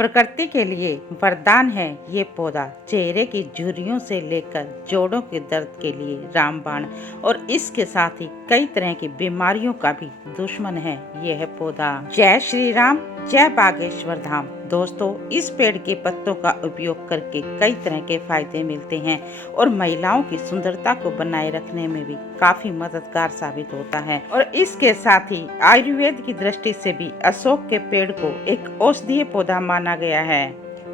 प्रकृति के लिए वरदान है ये पौधा। चेहरे की झुर्रियों से लेकर जोड़ों के दर्द के लिए रामबाण और इसके साथ ही कई तरह की बीमारियों का भी दुश्मन है यह पौधा। जय श्री राम, जय बागेश्वर धाम। दोस्तों, इस पेड़ के पत्तों का उपयोग करके कई तरह के फायदे मिलते हैं और महिलाओं की सुंदरता को बनाए रखने में भी काफी मददगार साबित होता है। और इसके साथ ही आयुर्वेद की दृष्टि से भी अशोक के पेड़ को एक औषधीय पौधा माना गया है।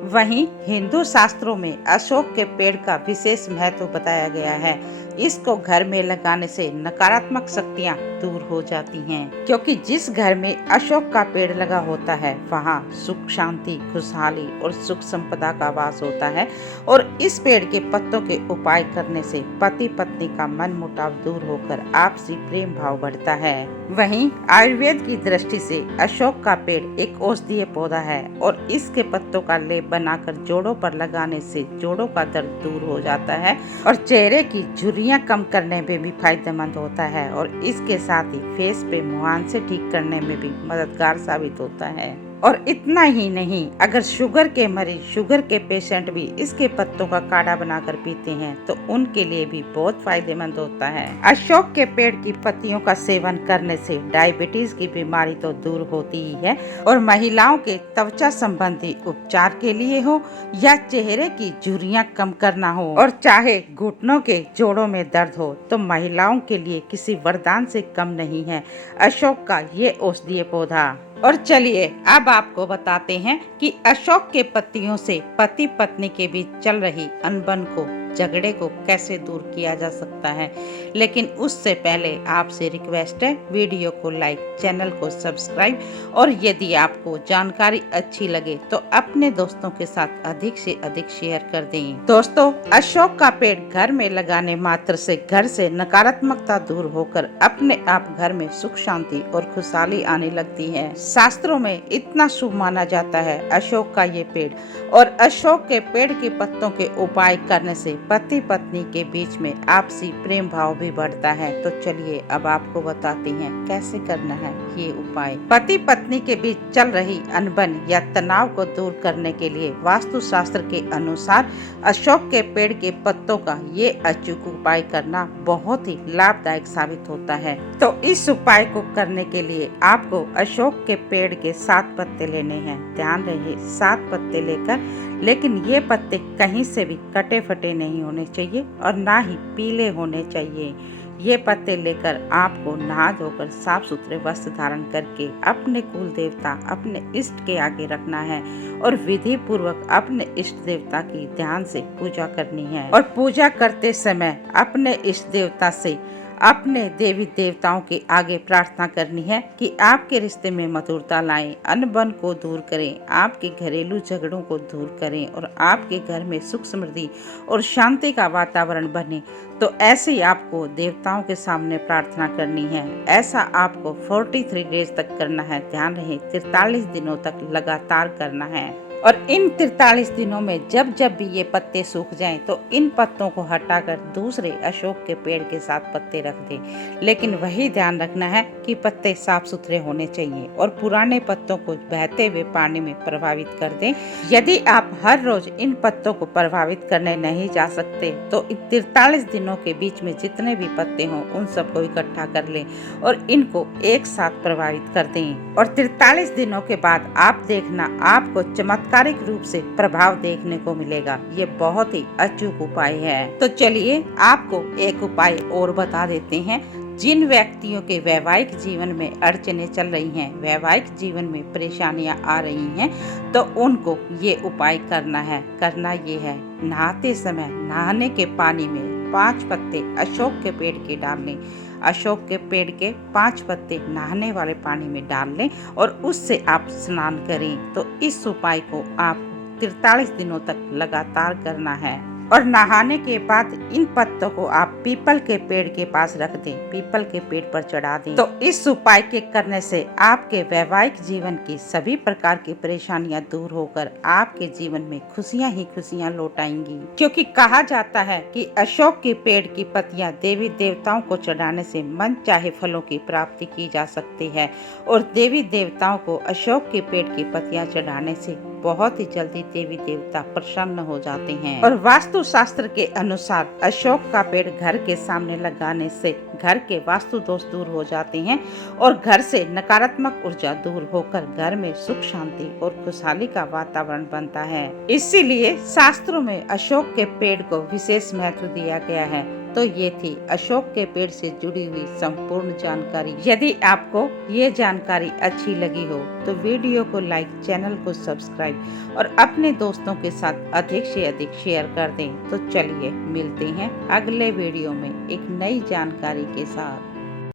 वहीं हिंदू शास्त्रों में अशोक के पेड़ का विशेष महत्व बताया गया है। इसको घर में लगाने से नकारात्मक शक्तियां दूर हो जाती हैं, क्योंकि जिस घर में अशोक का पेड़ लगा होता है वहां सुख, शांति, खुशहाली और सुख संपदा का वास होता है। और इस पेड़ के पत्तों के उपाय करने से पति पत्नी का मन मुटाव दूर होकर आपसी प्रेम भाव बढ़ता है। वहीं आयुर्वेद की दृष्टि से अशोक का पेड़ एक औषधीय पौधा है और इसके पत्तों का लेप बनाकर जोड़ों पर लगाने से जोड़ों का दर्द दूर हो जाता है और चेहरे की झुर्रियां कम करने में भी फायदेमंद होता है। और इसके साथ ही फेस पे मुहान से ठीक करने में भी मददगार साबित होता है। और इतना ही नहीं, अगर शुगर के मरीज, शुगर के पेशेंट भी इसके पत्तों का काढ़ा बनाकर पीते हैं तो उनके लिए भी बहुत फायदेमंद होता है। अशोक के पेड़ की पत्तियों का सेवन करने से डायबिटीज की बीमारी तो दूर होती ही है और महिलाओं के त्वचा संबंधी उपचार के लिए हो या चेहरे की झुर्रियां कम करना हो और चाहे घुटनों के जोड़ों में दर्द हो, तो महिलाओं के लिए किसी वरदान से कम नहीं है अशोक का ये औषधीय पौधा। और चलिए अब आपको बताते हैं कि अशोक के पत्तियों से पति पत्नी के बीच चल रही अनबन को, झगड़े को कैसे दूर किया जा सकता है। लेकिन उससे पहले आपसे रिक्वेस्ट है, वीडियो को लाइक, चैनल को सब्सक्राइब और यदि आपको जानकारी अच्छी लगे तो अपने दोस्तों के साथ अधिक से अधिक शेयर कर दें। दोस्तों, अशोक का पेड़ घर में लगाने मात्र से घर से नकारात्मकता दूर होकर अपने आप घर में सुख, शांति और खुशहाली आने लगती है। शास्त्रों में इतना शुभ माना जाता है अशोक का ये पेड़। और अशोक के पेड़ के पत्तों के उपाय करने से पति पत्नी के बीच में आपसी प्रेम भाव भी बढ़ता है। तो चलिए अब आपको बताते हैं कैसे करना है ये उपाय। पति पत्नी के बीच चल रही अनबन या तनाव को दूर करने के लिए वास्तु शास्त्र के अनुसार अशोक के पेड़ के पत्तों का ये अचूक उपाय करना बहुत ही लाभदायक साबित होता है। तो इस उपाय को करने के लिए आपको अशोक के पेड़ के 7 पत्ते लेने हैं। ध्यान रहे, 7 पत्ते लेकर, लेकिन ये पत्ते कहीं से भी कटे फटे नहीं होने चाहिए और ना ही पीले होने चाहिए। ये पत्ते लेकर आपको नहा धोकर साफ सुथरे वस्त्र धारण करके अपने कुल देवता, अपने इष्ट के आगे रखना है और विधि पूर्वक अपने इष्ट देवता की ध्यान से पूजा करनी है। और पूजा करते समय अपने इष्ट देवता से, अपने देवी देवताओं के आगे प्रार्थना करनी है कि आपके रिश्ते में मधुरता लाएं, अनबन को दूर करें, आपके घरेलू झगड़ों को दूर करें और आपके घर में सुख, समृद्धि और शांति का वातावरण बने। तो ऐसे ही आपको देवताओं के सामने प्रार्थना करनी है। ऐसा आपको 43 डेज तक करना है। ध्यान रहे, 43 दिनों तक लगातार करना है। और इन 43 दिनों में जब जब भी ये पत्ते सूख जाएं तो इन पत्तों को हटाकर दूसरे अशोक के पेड़ के साथ पत्ते रख दें। लेकिन वही ध्यान रखना है कि पत्ते साफ सुथरे होने चाहिए और पुराने पत्तों को बहते हुए पानी में प्रभावित कर दें। यदि आप हर रोज इन पत्तों को प्रभावित करने नहीं जा सकते तो 43 दिनों के बीच में जितने भी पत्ते हों उन सबको इकट्ठा कर लें और इनको एक साथ प्रभावित कर दें। और 43 दिनों के बाद आप देखना, आपको चमत्कारिक रूप से प्रभाव देखने को मिलेगा। ये बहुत ही अचूक उपाय है। तो चलिए आपको एक उपाय और बता देते हैं। जिन व्यक्तियों के वैवाहिक जीवन में अड़चने चल रही हैं, वैवाहिक जीवन में परेशानियां आ रही हैं, तो उनको ये उपाय करना है। करना ये है, नहाते समय नहाने के पानी में 5 पत्ते अशोक के पेड़ के डाल लें। अशोक के पेड़ के 5 पत्ते नहाने वाले पानी में डाल लें और उससे आप स्नान करें। तो इस उपाय को आप 43 दिनों तक लगातार करना है। और नहाने के बाद इन पत्तों को आप पीपल के पेड़ के पास रख दें, पीपल के पेड़ पर चढ़ा दें। तो इस उपाय के करने से आपके वैवाहिक जीवन की सभी प्रकार की परेशानियां दूर होकर आपके जीवन में खुशियां ही खुशियां लौट आएंगी। क्योंकि कहा जाता है कि अशोक के पेड़ की पत्तियां देवी देवताओं को चढ़ाने से मन चाहे फलों की प्राप्ति की जा सकती है और देवी देवताओं को अशोक के पेड़ की पत्तियां चढ़ाने से बहुत ही जल्दी देवी देवता प्रसन्न हो जाते हैं। और वास्तु शास्त्र के अनुसार अशोक का पेड़ घर के सामने लगाने से घर के वास्तु दोष दूर हो जाते हैं और घर से नकारात्मक ऊर्जा दूर होकर घर में सुख शांति और खुशहाली का वातावरण बनता है। इसीलिए शास्त्रों में अशोक के पेड़ को विशेष महत्व दिया गया है। तो ये थी अशोक के पेड़ से जुड़ी हुई संपूर्ण जानकारी। यदि आपको ये जानकारी अच्छी लगी हो तो वीडियो को लाइक, चैनल को सब्सक्राइब और अपने दोस्तों के साथ अधिक से अधिक शेयर कर दें। तो चलिए मिलते हैं अगले वीडियो में एक नई जानकारी के साथ।